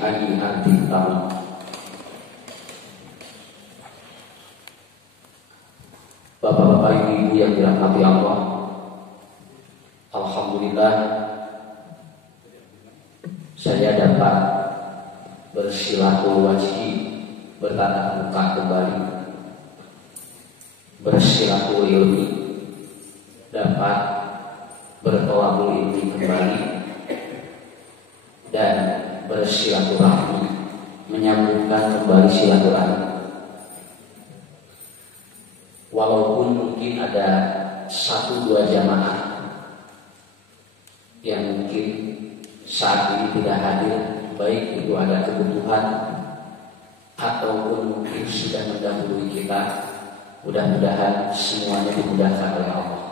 ayyi arti utama. Bapak-bapak, ibu-ibu yang dirahmati Allah, alhamdulillah saya dapat bersilaturahmi, bertatap muka kembali, bersilaturahmi, dapat bertawabul ilmi kembali, dan bersilaturahmi, menyambungkan kembali silaturahmi. Walaupun mungkin ada 1-2 jamaah yang mungkin saat ini tidak hadir, baik itu ada kebutuhan ataupun mungkin sudah mendahului kita, mudah-mudahan semuanya dimudahkan oleh Allah.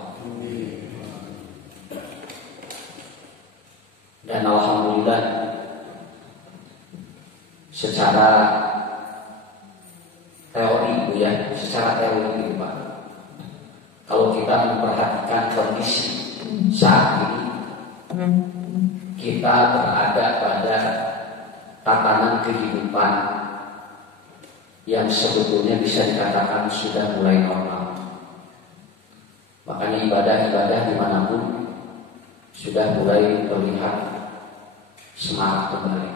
Dan alhamdulillah secara teori secara teori Pak, kalau kita memperhatikan kondisi saat ini, kita berada pada tatanan kehidupan yang sebetulnya bisa dikatakan sudah mulai normal. Makanya ibadah-ibadah dimanapun sudah mulai terlihat semangat kembali.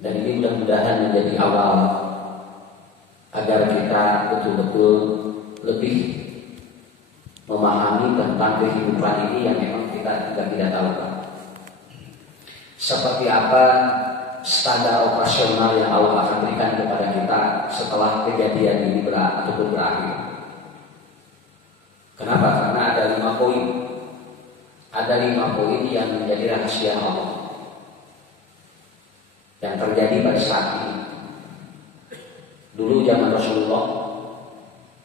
Dan ini mudah-mudahan menjadi awal agar kita betul-betul lebih memahami tentang kehidupan ini yang memang kita juga tidak tahu. Seperti apa standar operasional yang Allah akan berikan kepada kita setelah kejadian ini berakhir. Kenapa? Karena ada 5 poin. Ada 5 poin yang menjadi rahasia Allah yang terjadi pada saat ini. Dulu zaman Rasulullah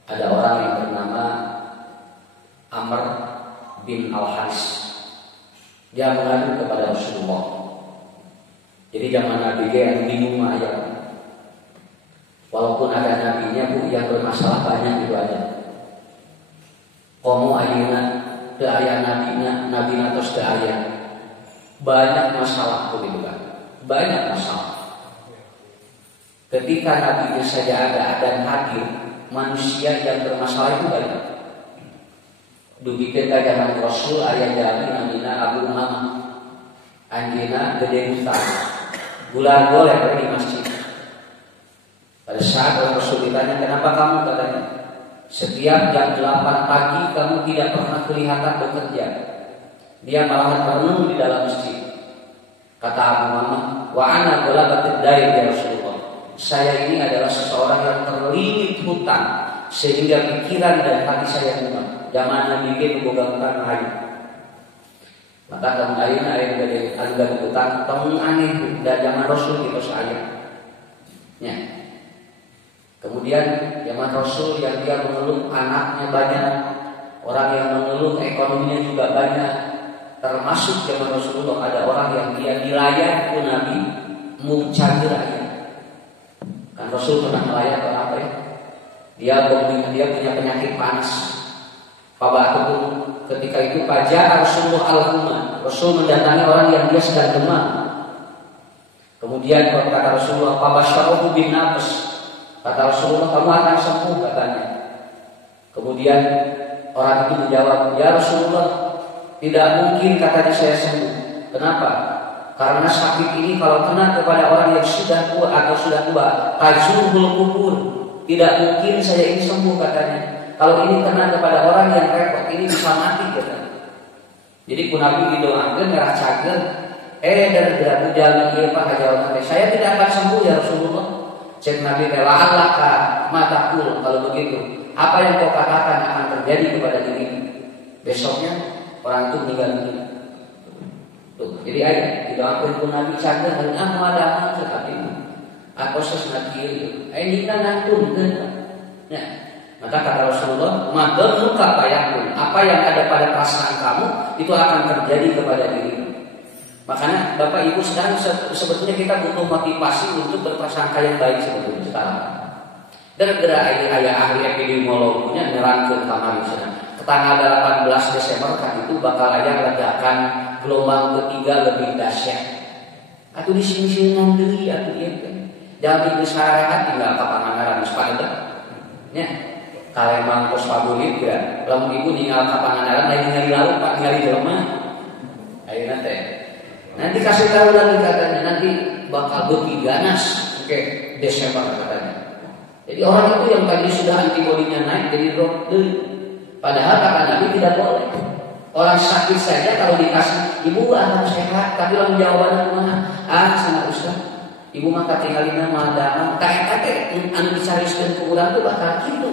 ada orang yang bernama Amr bin Al-Haris. Dia mengadu kepada Rasulullah. Jadi zaman Nabi yang bingung aja. Walaupun ada nabinya yang bermasalah banyak itu aja. Komo ayuna teu aya nabina tos teu aya. Banyak masalah begitu kan. Banyak masalah. Ketika nabinya saja ada dan hadir, manusia yang bermasalah itu banyak. Dugi kita zaman Rasul ayah jami namina Abu Umamah, anjina gede besar, bulan golek di masjid. Pada saat Rasul ditanya kenapa kamu, katanya setiap jam 8 pagi kamu tidak pernah kelihatan bekerja. Dia malahan merenung di dalam masjid. Kata Abu Umamah, wa ana golabatid dair ya Rasulullah. Saya ini adalah seseorang yang terlilit hutang sehingga pikiran dan hati saya muak. Zaman Nabi ke boga hutang lain. Maka tong ayeuna aya dari angga hutang tong aneh dan zaman Rasul kita saya. Ya. Kemudian zaman Rasul yang dia mengeluh anaknya banyak, orang yang mengeluh ekonominya juga banyak. Termasuk zaman Rasulullah ada orang yang dia dilayan ku Nabi mucagir aja. Kan Rasul pernah melayan ke apa ya? Dia punya penyakit panas. Itu ketika itu pajak Rasulullah al-Huma. Rasul mendatangi orang yang dia sedang demam. Kemudian kata Rasulullah, "Fabasyaruhu bin nafs." Kata Rasulullah, kamu akan sembuh katanya. Kemudian orang itu menjawab, "Ya Rasulullah, tidak mungkin katanya saya sembuh." Kenapa? Karena sakit ini kalau kena kepada orang yang sudah tua atau sudah tua, tajurul kubur, tidak mungkin saya ini sembuh katanya. Kalau ini kena kepada orang yang repot, ini bisa mati katanya. Jadi kun Nabi didoakeun ngarah cager, dari jalan ieu Pak jawab saya tidak akan sembuh ya Rasulullah. Cek Nabi la'allaka matakul, kalau begitu apa yang kau katakan akan terjadi kepada dirimu. Besoknya orang itu meninggal dunia. Tuh, jadi ayat didoakan ku Nabi cager dan ada tetapi proses Nabi itu. Ini kan nantun ya. Maka kata Rasulullah, "Madon muka payakun." Apa yang ada pada perasaan kamu itu akan terjadi kepada dirimu. Makanya Bapak Ibu sekarang sebetulnya kita butuh motivasi untuk berprasangka yang baik sebetulnya sekarang. Gara-gara ayah ahli epidemiologinya nerangkeun kamari sana. Tanggal 18 Desember kan itu bakal ada ledakan gelombang ketiga lebih dahsyat. Atuh disieun-sieunnan deui atuh ieu kan. Jalmi geus sarehat tinggal ka Pangandaran geus padeuh. Nya. Kalembang pos favorit ya. Lamun ibu ninggal ka Pangandaran lain ningali laut Pak ningali jelema. Ayeuna teh. Nanti kasih tahu lagi katanya nanti bakal beuki ganas. Oke, Desember katanya. Jadi orang itu yang tadi sudah antibodinya naik jadi drop deui. Padahal kata Nabi tidak boleh. Orang sakit saja kalau dikasih ibu akan sehat, tapi lalu jawabannya kumaha? Sana Ustaz. Ibu mah katingalina madang, ka eta teh anu dicariskeun ku urang teh bakal kitu.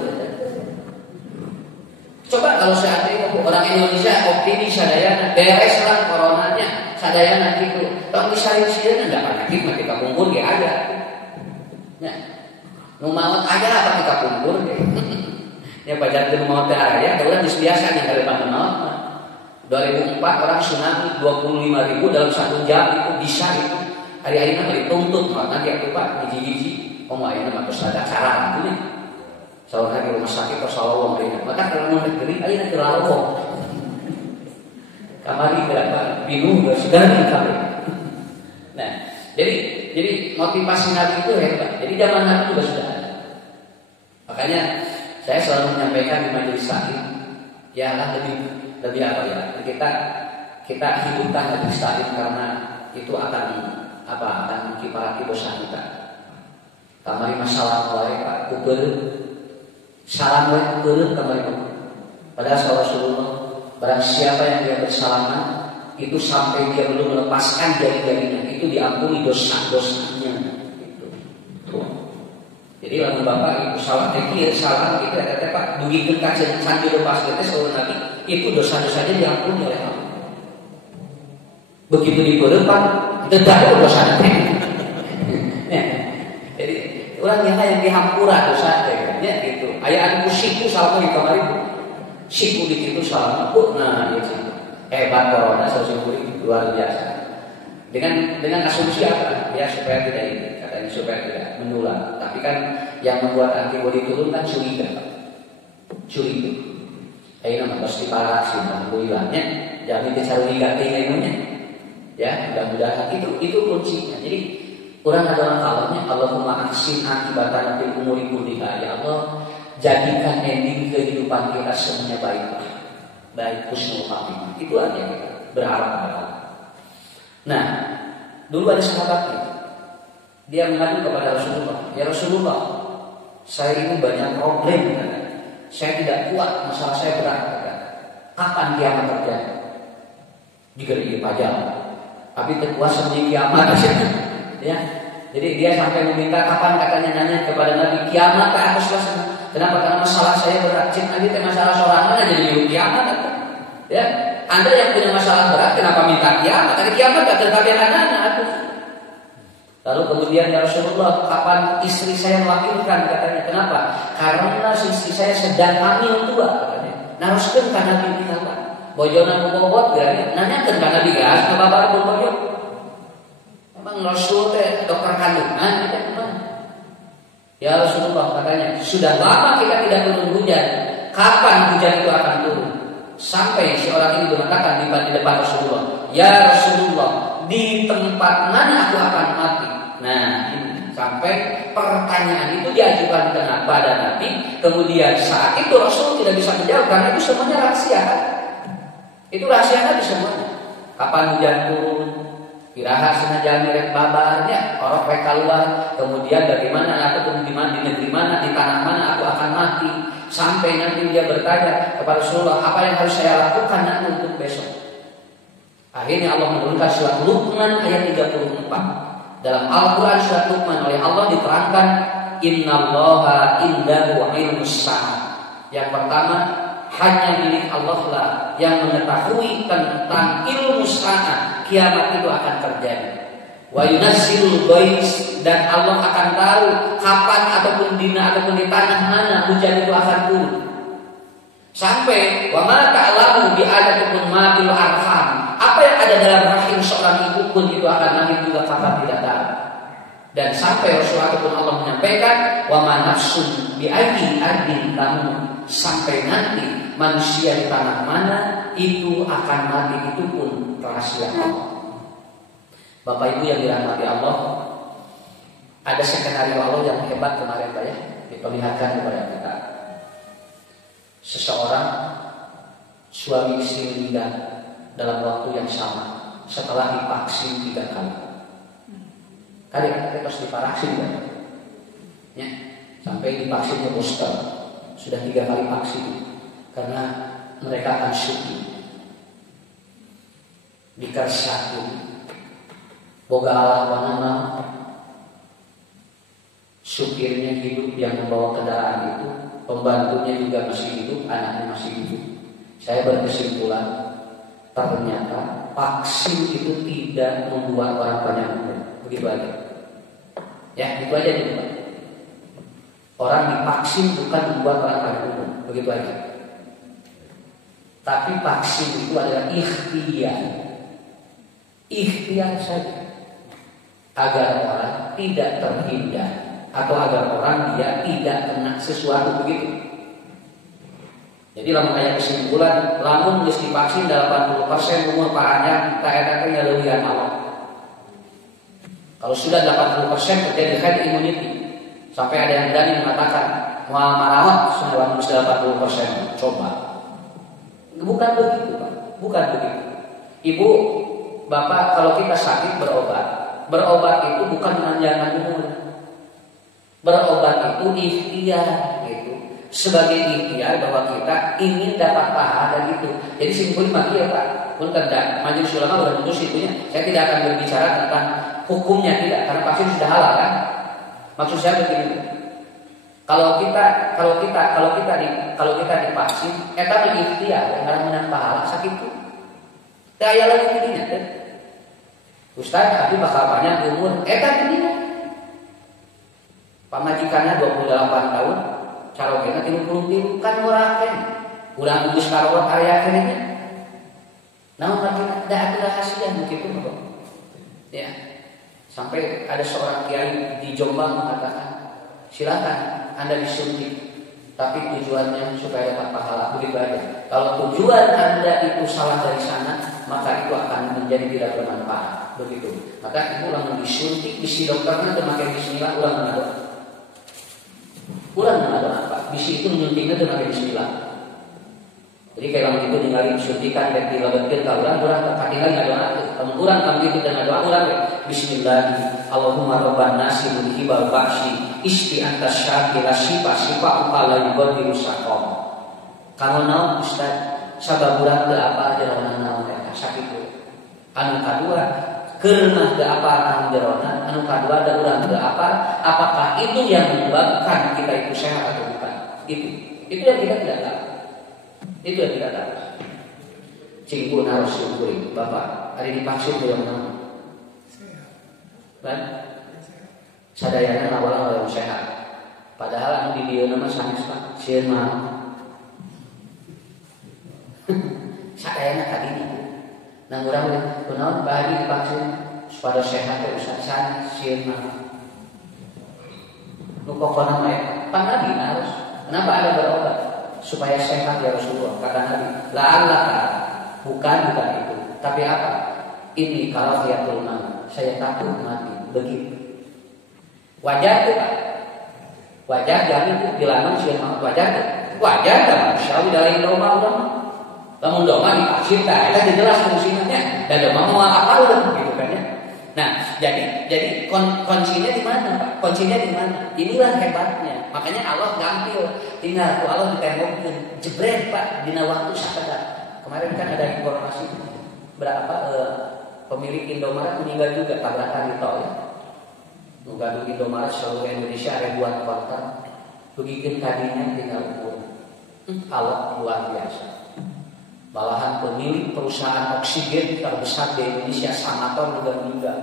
Coba kalau seandainya orang Indonesia optimis sadayana beres lah coronanya, sadayana kitu. Tong disaring-sieun enggak penyakit mah kita kumpul ge ada. Nya. Nu maot aya apa kita kumpul ge. Ya pajanteun maot teh aya, da urang geus biasa nya harepan maot mah. 2004 orang tsunami 25.000 dalam 1 jam itu bisa itu. Hari ayeuna mah dituntut mah nanti atuh Pak hiji-hiji ayeuna mah geus ada cara gitu nya. Saurna di rumah sakit tos salawong ayeuna. Maka kalau mau negeri ayeuna teu lalowong. Kamari berapa bingung geus segala kabeh. Nah, jadi motivasi Nabi itu hebat. Jadi zaman Nabi juga sudah ada. Makanya saya selalu menyampaikan di majelis taklim, ya lebih apa ya? Kita hidupkan majelis taklim karena itu akan mengkiparati dosa kita. Kamari masalah wae Pak kubeur salam wae kubeur kamari. Padahal Rasulullah barang siapa yang dia bersalaman itu sampai dia belum melepaskan jari-jarinya itu diampuni dosa-dosanya gitu. Tuh. Jadi lamun Bapak Ibu salah teh salah itu eta Pak dugikeun ka can dilepas teh saur Nabi itu dosa-dosanya diampuni oleh Allah. Begitu dipeurepan teu dosa teh. Jadi urang yang dihampura dosa teh nya gitu. Aya anu siku salah di kamari. Siku di kitu salah nah gitu. Hebat corona sesungguhnya luar biasa. Dengan asumsi apa? Ya supaya tidak ini, katanya supaya tidak menular. Tapi kan yang membuat antibodi turun kan curiga. Ayeuna mah pasti parah sih alhamdulillahnya. Jangan dicariga teh ilmunya. Ya, mudah-mudahan itu kuncinya. Jadi orang adalah kalahnya Allahumma ahsin akibatana fil umuri kulliha. Ya Allah, jadikan ending kehidupan kita semuanya baik husnul khatimah. Itu aja kita berharap kepada Allah. Nah, dulu ada sahabatnya. Dia mengadu kepada Rasulullah, "Ya Rasulullah, saya ini banyak problem kan? Saya tidak kuat, masalah saya berat kan? Kapan kiamat terjadi?" Digeri pajak. Tapi terkuasa di kiamat ya. Jadi dia sampai meminta kapan katanya nanya kepada Nabi kiamat ke atas sana. Kenapa? Karena masalah saya berat. Cik Nabi teh masalah sorangan jadi nyuruh kiamat apa? Ya. Anda yang punya masalah berat kenapa minta kiamat? Ada kiamat enggak terkait anak-anak aku. Lalu kemudian ya Rasulullah, kapan istri saya melahirkan katanya? Kenapa? Karena istri saya sedang hamil tua katanya. Naruskeun ka Nabi kita Pak. Bojona bobot geus nanyakeun ka Nabi gas kababar bojo. Emang Rasul teh dokter kandungan kita gimana? Ya Rasulullah katanya, sudah lama kita tidak turun hujan. Kapan hujan itu akan turun? Sampai si orang ini mengatakan di depan Rasulullah, "Ya Rasulullah, di tempat mana aku akan mati?" Nah, ini sampai pertanyaan itu diajukan kepada Nabi. Kemudian saat itu Rasul tidak bisa menjawab karena itu semuanya rahasia kan? Itu rahasia Nabi semuanya. Kapan hujan turun? Kiraha senajan merek babarnya orang rek keluar, kemudian dari mana ataupun di negeri mana, di tanah mana aku akan mati. Sampai nanti dia bertanya kepada Rasulullah, apa yang harus saya lakukan nanti untuk besok. Akhirnya Allah menurunkan surat Luqman ayat 34. Dalam Al-Quran surat Luqman oleh Allah diterangkan, Innallaha indahu ilmus sa'a. Yang pertama, hanya milik Allah lah yang mengetahui tentang ilmu saat kiamat itu akan terjadi. Wa yunazzilul ghais, dan Allah akan tahu kapan ataupun dina ataupun di tanah mana hujan itu akan turun. Sampai wa ma ta'lamu bi adatikum ma bil arham. Apa yang ada dalam rahim seorang ibu pun itu akan lahir juga kapan tidak tahu. Dan sampai Rasulullah pun Allah menyampaikan wa ma nafsun bi ayyi ardin tamut, sampai nanti manusia di tanah mana itu akan mati, itu pun rahasia Allah. Bapak Ibu yang dirahmati Allah, ada skenario Allah yang hebat kemarin Pak ya, diperlihatkan kepada kita. Seseorang suami istri meninggal dalam waktu yang sama setelah divaksin 3 kali. Kali harus divaksin kan? Ya, sampai divaksin ke booster sudah 3 kali vaksin karena mereka akan syuting dikarsaki boga Allah panama supirnya hidup yang membawa kendaraan itu, pembantunya juga masih hidup, anaknya masih hidup. Saya berkesimpulan ternyata vaksin itu tidak membuat orang banyak umur. Begitu aja. Ya, itu aja gitu. Orang divaksin bukan membuat orang banyak umur. Begitu aja. Tapi vaksin itu adalah ikhtiar. Ikhtiar saja. Agar orang tidak terhindar atau agar orang dia tidak kena sesuatu begitu. Jadi lamun aya kesimpulan, lamun geus divaksin 80% umur parahnya tak eta teh ngaleuwihan Allah. Kalau sudah 80% terjadi herd immunity. Sampai ada yang berani mengatakan moal marawat sudah 80%. Coba. Bukan begitu, Pak. Bukan begitu. Ibu, Bapak kalau kita sakit berobat. Berobat itu bukan menanyakan umur. Berobat itu ikhtiar gitu. Sebagai ikhtiar bahwa kita ingin dapat pahala gitu. Jadi simpulnya maki ya Pak. Pun tidak majelis ulama sudah putus itunya. Saya tidak akan berbicara tentang hukumnya tidak, karena vaksin sudah halal kan. Maksud saya begini. Kalau kita divaksin, eta mah ikhtiar, karena menang pahala sakit itu. Daya lagi intinya kan. Ustaz, tapi bakal banyak umur. Eta intinya. Pamajikannya 28 tahun, carogena 33 kan moraken. Urang geus karuat area kenehnya. Namun makin ada rahasia begitu Bapak. Ya. Sampai ada seorang kiai di Jombang mengatakan, silakan Anda disuntik, tapi tujuannya supaya dapat pahala. Begitu aja. Kalau tujuan Anda itu salah dari sana, maka itu akan menjadi tidak bermanfaat. Begitu. Maka ibu langsung disuntik, bisi dokternya memakai bismillah, ulang mengaduk. Ulang mengaduk apa? Bisi itu menyuntiknya memakai bismillah. Jadi kalau itu ningali suntikan dan dilabetin ka urang katingali ngadoa. Lamun urang kami itu dan ngadoa urang bismillah. Allahumma rabban nasi mulhibal ba'si isti antas syakira sifa upala yubadiru saqam. Kalau naon Ustaz sabab urang teu apa jerona naon eta sakit. Anu kadua keunah teu apa anu jerona, anu kadua da urang teu apa, apakah itu yang menyebabkan kita itu sehat atau bukan? Itu yang kita tidak tahu. Itu yang tidak tahu. Cinggu harus syukuri Bapak. Hari divaksin belum tahu. Kan? Sadayana awal yang sehat. Padahal anu di dieu nama sanes Pak. Sieun mah. Sadayana tadi. Nang urang kunaon bagi divaksin supaya sehat teh Ustaz sieun mah. Nu pokona mah pangadi harus. Kenapa ada berobat? Supaya sehat ya Rasulullah. Kata Nabi, la'allaka bukan itu. Tapi apa? Ini kalau dia turunan, saya takut mati. Begitu. Wajar tuh Pak. Wajar jadi itu dilarang sih wajar tuh. Wajar kan? Manusia dari doma orang. Namun doma divaksin tak ada jelas fungsinya. Dan doma mau apa udah gitu kan ya. Nah, jadi kuncinya di mana Pak? Kuncinya di mana? Inilah hebatnya. Makanya Allah gampil. Tinggal Allah ditembokkan jebret Pak dina waktu sakada. Kemarin kan ada informasi berapa pemilik Indomaret meninggal juga tabrakan di tol ya. Nunggu Indomaret seluruh Indonesia ribuan korban. Begitu tadinya tinggal ukur. Allah luar biasa. Malahan pemilik perusahaan oksigen terbesar di Indonesia Samator juga meninggal.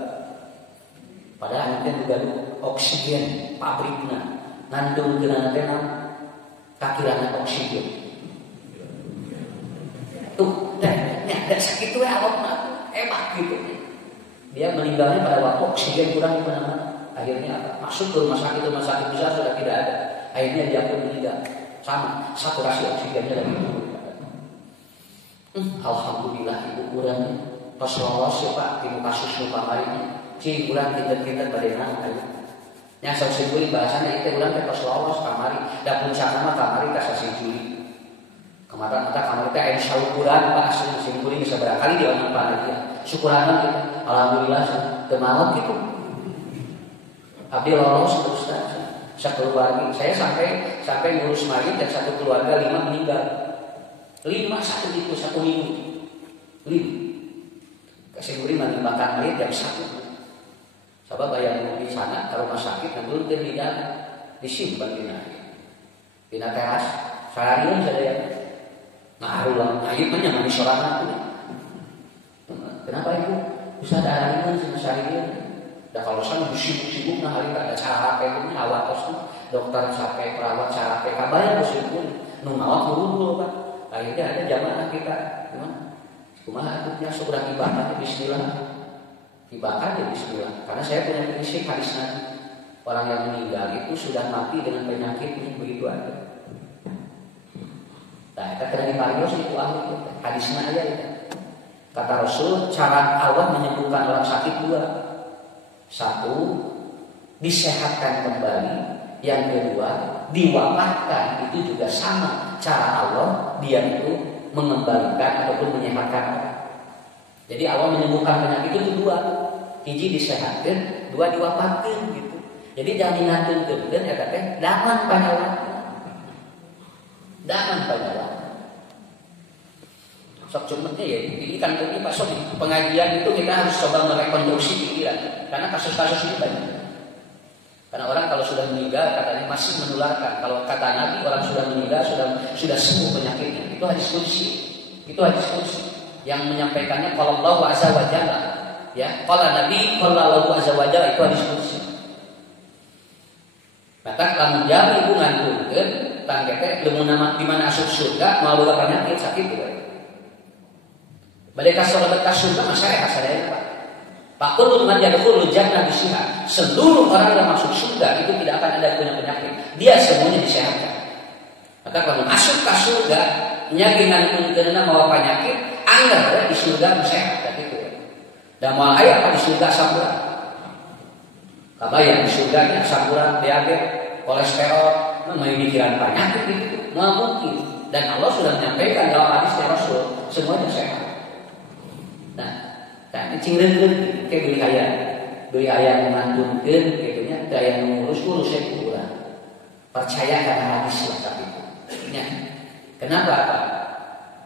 Padahal itu juga oksigen pabriknya nandung dengan tenang kakirana oksigen. Tuh, ada sakit tuh Allah hebat gitu. Dia meninggalnya pada waktu oksigen kurang di mana-mana. Akhirnya apa? Masuk ke rumah sakit besar sudah tidak ada. Akhirnya dia pun meninggal. Sama saturasi oksigennya lagi turun. Alhamdulillah ibu kurangnya tos lolos ya Pak, di kasus nu kamari cing ulang kinten-kinten bade naon aya. Nya sok seueung bahasana ieu ulang teh tos lolos kamari, da puncakna mah kamari ka sasi Juli. Kemarin kita kamari teh aya syukuran Pak, syukurin bisa berkali di omong panitia. Syukuran kita, alhamdulillah teu maot kitu. Abdi lolos Ustaz. Sekeluarga, saya sampai ngurus mayit dan satu keluarga 5 meninggal. 5 satu itu 1 minggu. 5. Kasih beri menimbakan mayit jam 1. Sabab bayar di sana ke rumah sakit nanggung ke lidah disimpan di teras. Seharian saya ngaruh mayit mah nyaman di sorangan. Kenapa Ibu? Bisa ada harian sama seharian. Dan kalau saya sibuk-sibuk nah hari ada cara ini awak terus dokter capek perawat capek kabarnya sibuk nungawat buru-buru Pak. Akhirnya ada jamaah kita gimana? Kumaha atunya syukur ibadah bismillah. Ibadah ya bismillah. Karena saya punya prinsip hadis Nabi. Orang yang meninggal itu sudah mati dengan penyakitnya begitu aja. Nah, kita kena diparios itu ahli hadisnya aja itu. Kata Rasul, cara Allah menyembuhkan orang sakit 2. 1, disehatkan kembali. Yang kedua, diwafatkan. Itu juga sama cara Allah, dia itu mengembalikan ataupun menyehatkan. Jadi Allah menyembuhkan penyakit itu 2. Hiji disehatkan, 2 diwafatkan gitu. Jadi jangan dinatun-tun ya katanya daman panyawan. Sok cumannya ya, ini kan tadi Pak Sob, pengajian itu kita harus coba merekonstruksi pikiran, karena kasus-kasus ini banyak. Karena orang kalau sudah meninggal katanya masih menularkan. Kalau kata Nabi orang sudah meninggal sudah sembuh penyakitnya. Itu hadis qudsi. Yang menyampaikannya qala Allah azza wa jalla. Ya, qala Nabi qala Allah azza wa jalla itu hadis qudsi. Maka lamun jami ibu ngantungkeun tangge teh lemun di mana asup surga mau boga penyakit sakit gitu. Balik kasolabat kasurga masyarakat sadaya Pak. Pak kullu man yadkhulul jannah bisiha. Seluruh orang yang masuk surga itu tidak akan ada punya penyakit. Dia semuanya disehatkan. Maka kalau masuk ke surga, nyakingan kunteunna mawa penyakit, anggar di surga sehat gitu. Dan moal aya apa di surga samburan. Kabayang di surganya samburan, diabetes, kolesterol, memikirkan penyakit gitu. Moal mungkin. Dan Allah sudah menyampaikan dalam hadis Rasul semuanya sehat. Nah, cingreun ke beli ayam mengantungkeun kitunya daya ngurus saya kurang. Percaya karena hadis lah tapi itu. Ya. Kenapa Pak?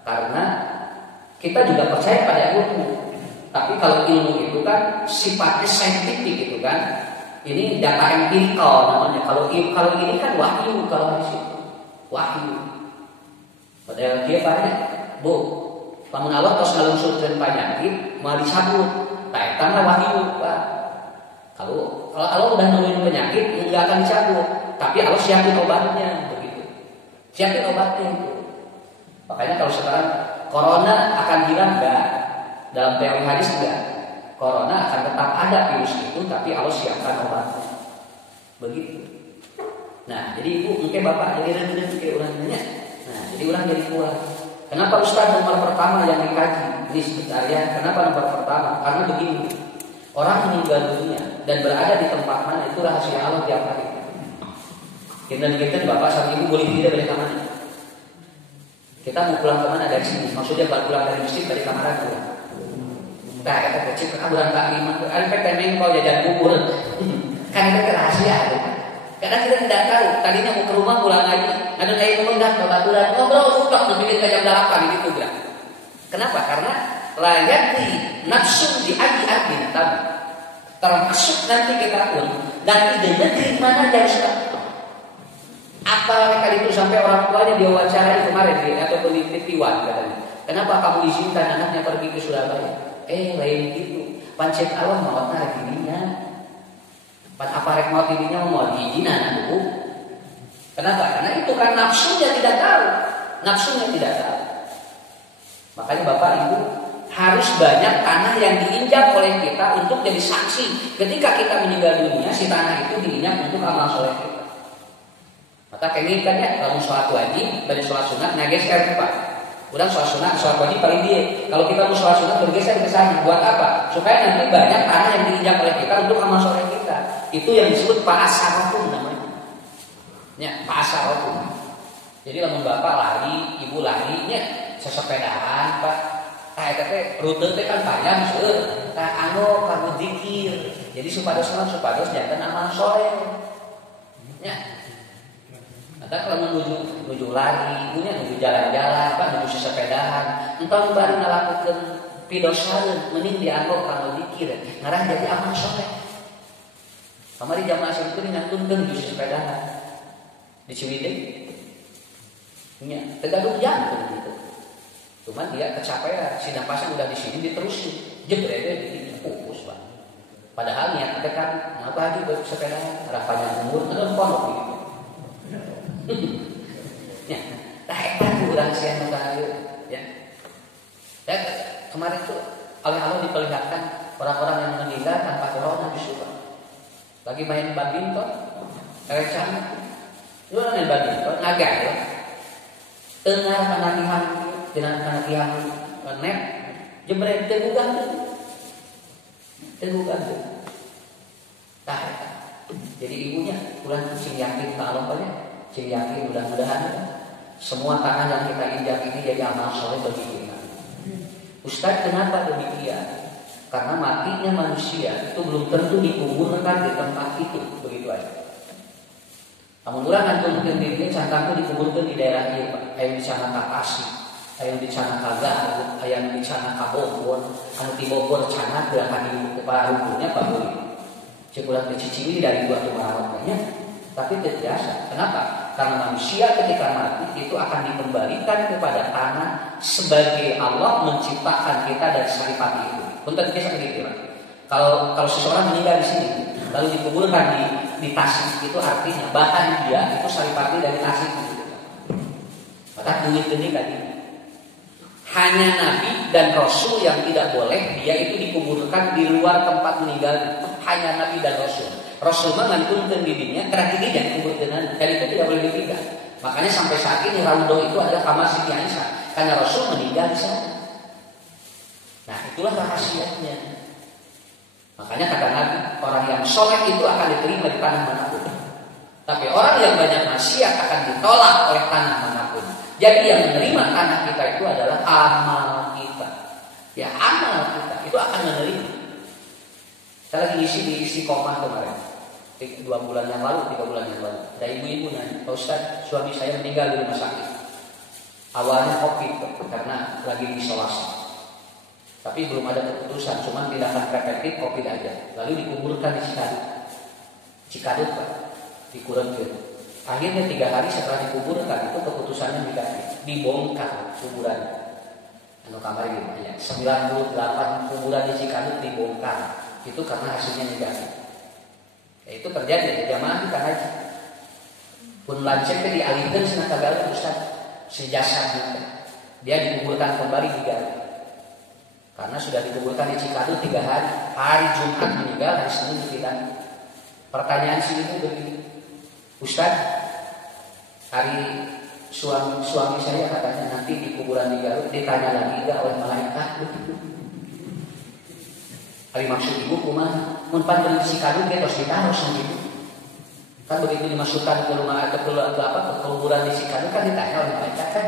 Karena kita juga percaya pada ilmu. Tapi kalau ilmu itu kan sifatnya saintifik gitu kan. Ini data empirikal namanya. Kalau ini kan wahyu kalau hadis itu. Wahyu. Padahal dia banyak, Bu. Lamun Allah tos ngalungsurkeun penyakit mau dicabut. Tah eta mah wahyu, Pak. Kalau Allah udah nemuin penyakit enggak akan dicabut, tapi Allah siapin obatnya begitu. Siapin obatnya itu. Makanya kalau sekarang corona akan hilang enggak? Dalam teori hadis enggak. Corona akan tetap ada virus itu, tapi Allah siapkan obatnya. Begitu. Nah, jadi Ibu mungkin Bapak jadi rendah pikir ulang nanya. Nah, jadi ulang jadi kuat. Kenapa Ustaz nomor pertama yang dikaji? Ini sebenarnya kenapa nomor pertama? Karena begini, orang meninggal dunia dan berada di tempat mana itu rahasia Allah tiap hari. Kita Bapak sama Ibu boleh tidak balik ke mana? Kita mau pulang ke mana dari sini? Maksudnya baru pulang dari masjid dari kamar aku. Nah, kita kecil ke kaburan Pak Lima. Ada pengen kau jajan bubur. Kan itu rahasia. Karena kita tidak tahu. Tadinya mau ke rumah pulang lagi. Ada kayak ngomong babaturan ngobrol udah sampai ke jam 8 gitu kan. Kenapa? Karena layakni nafsu di adi tadi. Termasuk nanti kita pun dan idenya dari mana dari sekarang. Apa kali itu sampai orang tuanya diwawancarai kemarin ataupun di TV1 katanya. Kenapa kamu izinkan anaknya pergi ke Surabaya? Lain gitu. Pancet Allah mautna rek dirinya. Pan apa rek maut dirinya mau diizinan Bu. Kenapa? Karena itu kan nafsunya tidak tahu. Makanya Bapak Ibu harus banyak tanah yang diinjak oleh kita untuk jadi saksi. Ketika kita meninggal dunia, si tanah itu diinjak untuk amal soleh kita. Maka kayaknya kalau sholat wajib, pada sholat sunat, nah geser Pak. Udah sholat sunat, sholat wajib paling dia. Kalau kita mau sholat sunat bergeser ke sana, buat apa? Supaya nanti banyak tanah yang diinjak oleh kita untuk amal soleh kita. Itu yang disebut pa'asaratum namanya. Ya, pa'asaratum. Jadi lamun bapak lari, ibu lari, nya sesepedahan, pak. Nah, tapi rute teh kan panjang, seueur. Nah, anu kamu zikir. Jadi supados jangan amal soleh. Ya. Ada kalau menuju lari, menuju jalan-jalan, menuju sepedahan, entah bari ngalakukeun pidosareun, mending dianggap kalau dikir, ngarah jadi amal soleh. Kamari jamaah itu ngantunkeun menuju sepedahan di Ciwidey, nya tegaduh jantung gitu. Cuman dia kecapean, si napasnya udah di sini diterusin, jebretnya di fokus pak. Padahal niat kita kan ngapa aja buat sepedahan, rasanya umur kan pondok gitu. Ya, tak hebat orang siang kayu, ya. Dan kemarin tuh oleh Allah diperlihatkan orang-orang yang meninggal tanpa corona justru lagi main badminton, recana, lu main badminton, agak ya, tengah panagihan, net, jebret tegugan tuh, tak. Jadi ibunya pulang sing yakin tak lupa ya. Saya yakin mudah-mudahan semua tanah yang kita injak ini jadi amal soleh bagi kita. Ustaz, kenapa demikian? Karena matinya manusia itu belum tentu dikuburkan di tempat itu, begitu aja. Namun orang kan mungkin cangkangnya dikuburkan di daerah ini, Pak. Ayam di sana Kakasi, ayam di sana Kagak, ayam di sana Kabogor, anu di Bogor cana gerakan di kepala rukunya Pak Buri. Cekulan keciciwi dari dua tumarawatnya. Tapi tidak biasa. Kenapa? Karena manusia ketika mati itu akan dikembalikan kepada tanah sebagai Allah menciptakan kita dari saripati itu. Punten kisah gitu. Kalau seseorang meninggal di sini lalu dikuburkan di Tasik, itu artinya bahan dia itu saripati dari Tasik. Maka duit ini tadi. Hanya Nabi dan Rasul yang tidak boleh dia itu dikuburkan di luar tempat meninggal. Hanya Nabi dan Rasul. Rasul mengandungkan dirinya terakhir dia dikuburkan dan itu tidak boleh dipindah. Makanya sampai saat ini Raudhah itu adalah kamar Siti Aisyah karena Rasul meninggal di sana. Nah, itulah rahasianya. Makanya kata Nabi, orang yang soleh itu akan diterima di tanah manapun. Tapi orang yang banyak maksiat akan ditolak oleh tanah manapun. Jadi yang menerima tanah kita itu adalah amal kita. Ya, amal kita itu akan menerima. Saya lagi isi di Istiqomah kemarin. 2 bulan yang lalu, 3 bulan yang lalu. Ada ibu-ibu nanya, Pak Ustaz, suami saya meninggal di rumah sakit. Awalnya COVID karena lagi isolasi. Tapi belum ada keputusan, cuma tindakan preventif COVID aja. Lalu dikuburkan di Cikadut Pak, dikurangkan. Akhirnya 3 hari setelah dikuburkan itu keputusannya dibongkar kuburan. Anu kamar gitu ya. 98 kuburan di Cikadut dibongkar. Itu karena hasilnya negatif. Ya, itu terjadi jamaah kita haji. Pun lancet dialihkan sana ka Garut Ustaz, sejasadnya dia dikuburkan kembali di Garut. Karena sudah dikuburkan di Cikadut 3 hari. Hari Jumat meninggal, hari Senin dipindah. Pertanyaan sini itu begini, Ustaz, hari suami saya katanya nanti di kuburan di Garut ditanya lagi enggak oleh malaikat begitu. Hari maksud ibu kumaha? Mun pan beli Cikadut ge tos ditaros gitu. Kan begitu dimasukkan ke rumah atau ke kuburan di Cikadut kan ditanya oleh malaikat kan.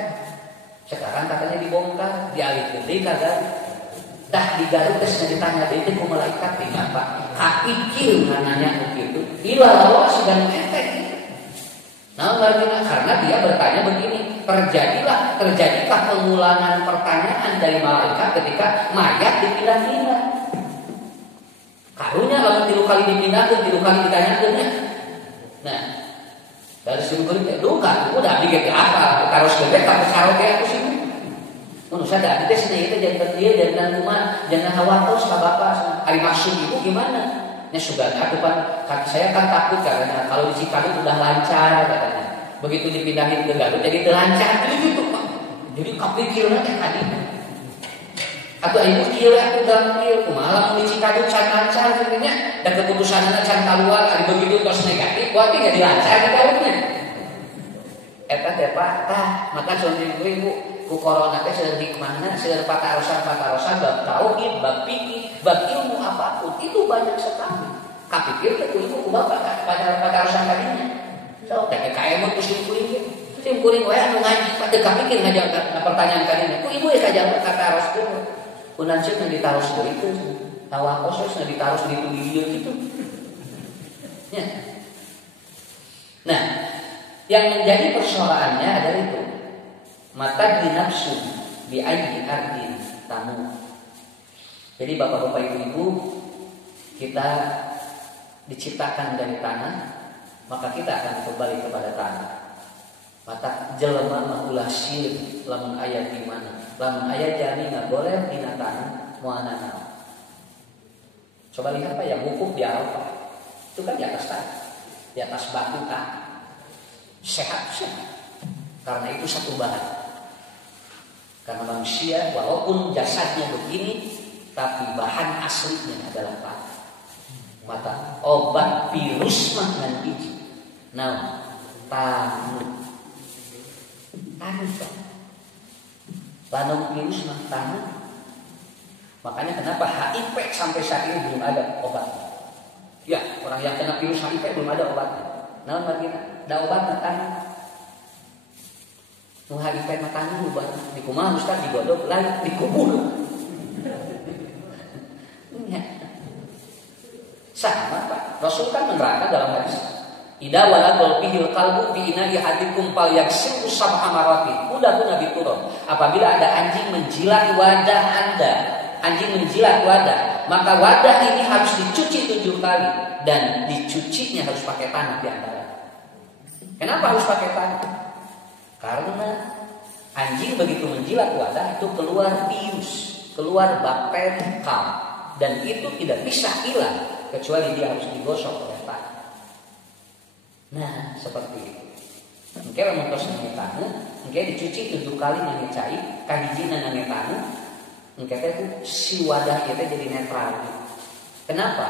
Sekarang katanya dibongkar, dialihkeun deui ka Garut. Dah di Garut geus ditanya deui ku malaikat teh Pak. Kapikir nanya begitu. Ila Allah sudah mengetek. Nah, karena dia bertanya begini, terjadikah pengulangan pertanyaan dari malaikat ketika mayat dipindah-pindah. Karunya lalu 3 kali dipindahkan, 3 kali ditanyakannya. Nah, dari sini berikutnya, duka, udah dikit apa? Taruh sebebek, tapi karo kayak aku sih. Menurut saya, ada sini itu jangan dia, jangan rumah, jangan khawatir sama bapak. Hari maksud ibu gimana? Ini sudah aku kan, saya kan takut karena kalau di Cikadut udah lancar katanya. Begitu dipindahin ke Garut, jadi terlancar gitu Pak. Jadi kepikirnya tadi. Atau ibu kira aku gampil, malah di Cikadut can lancar sebenarnya dan keputusannya can keluar ada begitu tos negatif, berarti nggak dilancar di Garutnya. Eta teh Pak, maka suami ibu ku corona teh seueur hikmahna, seueur patarosan bab tauhid, bab fikih, bab ilmu apapun itu banyak sekali. Kapikir teh ku ilmu ku bapak patarosan kadinya. So teh kae mah kusim kuring ge. Kusim kuring we anu ngaji teh kapikir ngajawab pertanyaan kadinya. Ku ibu ya kajawab kataros teh. Kunan sieun ditaros deui teh. Tawakos geus ditaros di dieu gitu. Ya. Nah, yang menjadi persoalannya adalah itu. Mata binafsu bi ayyi ardin tamu. Jadi bapak-bapak ibu-ibu, kita diciptakan dari tanah, maka kita akan kembali kepada tanah. Mata jelema mah ulah sieun lamun aya di mana. Lamun aya jani boleh dina tanah moalna naon. Coba lihat Pak yang wukuf di Arafah. Itu kan di atas tanah, di atas batu tanah. Sehat. Karena itu satu bahan. Karena manusia walaupun jasadnya begini, tapi bahan aslinya adalah tanah. Mata obat virus mah ngan biji. Nah, tanah. Tanah virus mah tanah. Makanya kenapa HIV sampai saat ini belum ada obatnya. Ya, orang yang kena virus HIV belum ada obatnya. Nah, bagaimana? Ada obatnya tanah. Nu HIV mah tanah obat. Di kumaha Ustaz digodok lain dikubur. Sama Pak. Rasul kan menerangkan dalam hadis, "Idza waladul bihil qalbu fi ina'i hadikum fal yaksiru sab'a maratin." Udah tuh Nabi turun. Apabila ada anjing menjilat wadah Anda, maka wadah ini harus dicuci 7 kali dan dicucinya harus pakai tanah di antara. Kenapa harus pakai tanah? Karena anjing begitu menjilat wadah itu keluar virus, keluar bakteri kal, dan itu tidak bisa hilang kecuali dia harus digosok oleh tanah. Nah, seperti itu. Engke lamun tos nang tanah, engke dicuci 7 kali nang cai, kahijina nang tanah, engke teh si wadah kita jadi netral. Kenapa?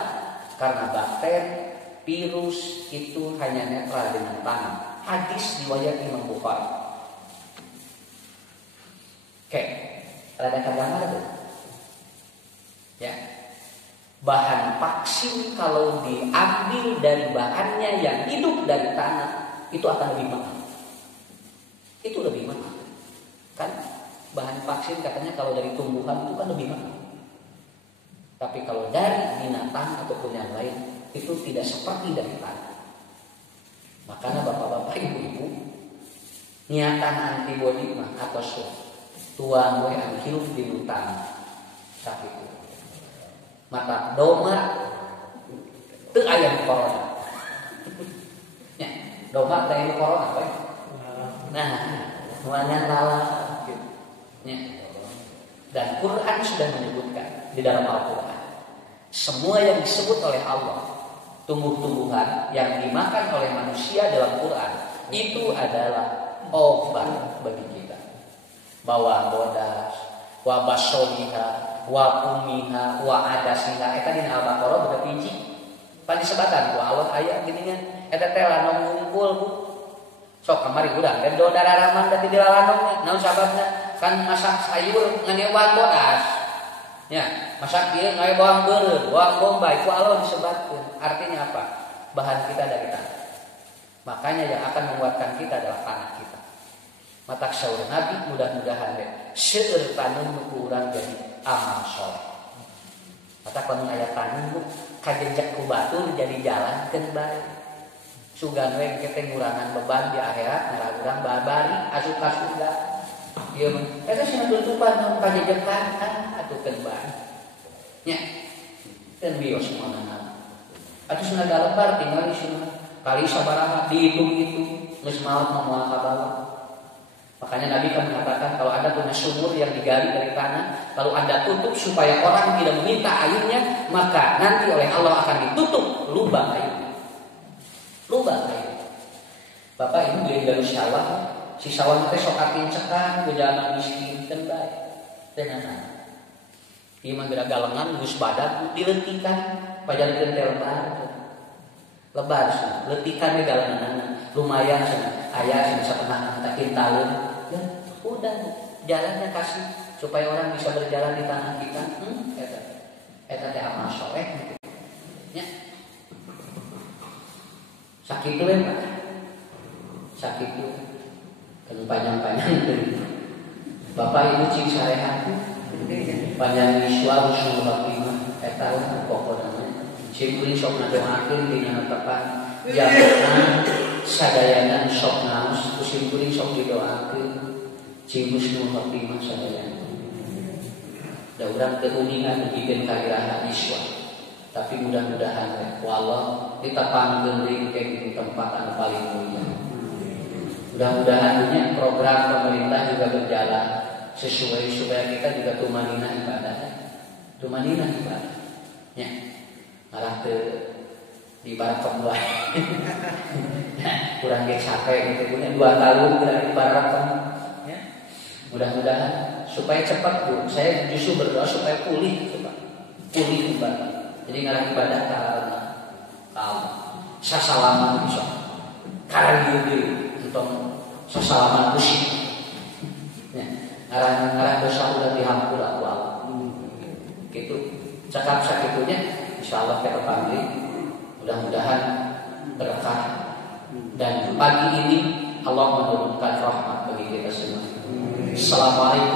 Karena bakteri, virus itu hanya netral dengan tanah. Hadis riwayat Imam Bukhari. Oke, ada gambar tuh. Ya. Bahan vaksin kalau diambil dari bahannya yang hidup dari tanah itu akan lebih mahal. Itu lebih mahal. Kan bahan vaksin katanya kalau dari tumbuhan itu kan lebih mahal. Tapi kalau dari binatang ataupun yang lain itu tidak seperti dari tanah. Makanya bapak-bapak ibu-ibu niatan antibodi mah atau tuang we anu hirup di hutan sakitu. Mata doma teu aya corona. Ya, doma teu aya corona we. Nah, nuanya lala gitu. Ya. Dan Quran sudah menyebutkan di dalam Al-Quran semua yang disebut oleh Allah, tumbuh-tumbuhan yang dimakan oleh manusia dalam Quran itu adalah obat bagi kita. Bawang bodas, wa basoliha, wa umiha, wa adasiha. Eta dina Al-Baqarah udah pinci. Pan disebatan ku Allah aya geuningan eta teh lanong ngumpul Bu. Sok kamari urang dan do dararaman da di lalanongna. Naon sababna? Kan masak sayur ngan bawang bodas. Ya, masak ieu ngawe bawang beureum, bawang bombay ku Allah disebatkeun. Artinya apa? Bahan kita dari tanah. Makanya yang akan menguatkan kita adalah tanah kita. Matak saur Nabi mudah-mudahan deh seueur taneuh ku urang jadi amal saleh. Matak lamun aya taneuh kajejak ku batur jadi jalankeun bae. Sugan we kita ngurangan beban di akhirat nara urang babari asup ka surga. Ieu mah eta cenah tutupan nu kajejekan atukeun bae. Nya. Keun bios moalna. Atuh cenah galebar tinggal di sini. Kali sabaraha dihitung itu geus maot moal ka bawah. Makanya Nabi kan mengatakan kalau Anda punya sumur yang digali dari tanah, lalu Anda tutup supaya orang tidak meminta airnya, maka nanti oleh Allah akan ditutup lubang airnya. Lubang air. Bapak Ibu beli dari sawah, si sawah teh sok atin cekang, bujangan miskin teh bae. Teh nana. Ieu mah geura galengan geus badak diletikan, pajankeun teh lebar sih, letikan we galengan lumayan sih, aya sih setengah takin tahun. Ya udah jalannya kasih supaya orang bisa berjalan di tanah kita. Eta teh amal soleh. Ya. Sakit tuh Pak. Sakit tuh. Kan panjang-panjang tuh. Bapak Ibu cing sarehat. Panjang iswa usul bapak eta pokokna. Cing kuring sok ngadoakeun dina tepan. Jangan sadayanan sok naos, cing kuring sok didoakeun. Cing husnul khotimah sadayanan. Da urang teu uningan bikin kagirahan iswa. Tapi mudah-mudahan wallah ditepangkeun deui ke tempat anu paling mulia. Mudah-mudahan program pemerintah juga berjalan sesuai supaya kita juga tumanina ibadah. Tumanina ibadah. Ya. Malah di barakam wae. Kurang ge capek gitu punya 2 tahun di barakam. Ya. Mudah-mudahan supaya cepat Bu. Saya justru berdoa supaya pulih cepat. Pulih ibadah. Jadi ngalah ibadah karena sasalaman bisa. Karena untuk sasalaman musik. Ya, ngalah dosa udah dihampur Allah. Gitu. Cakap sakitunya insyaallah kita panggil. Mudah-mudahan berkah. Dan pagi ini Allah menurunkan rahmat bagi kita semua. Assalamualaikum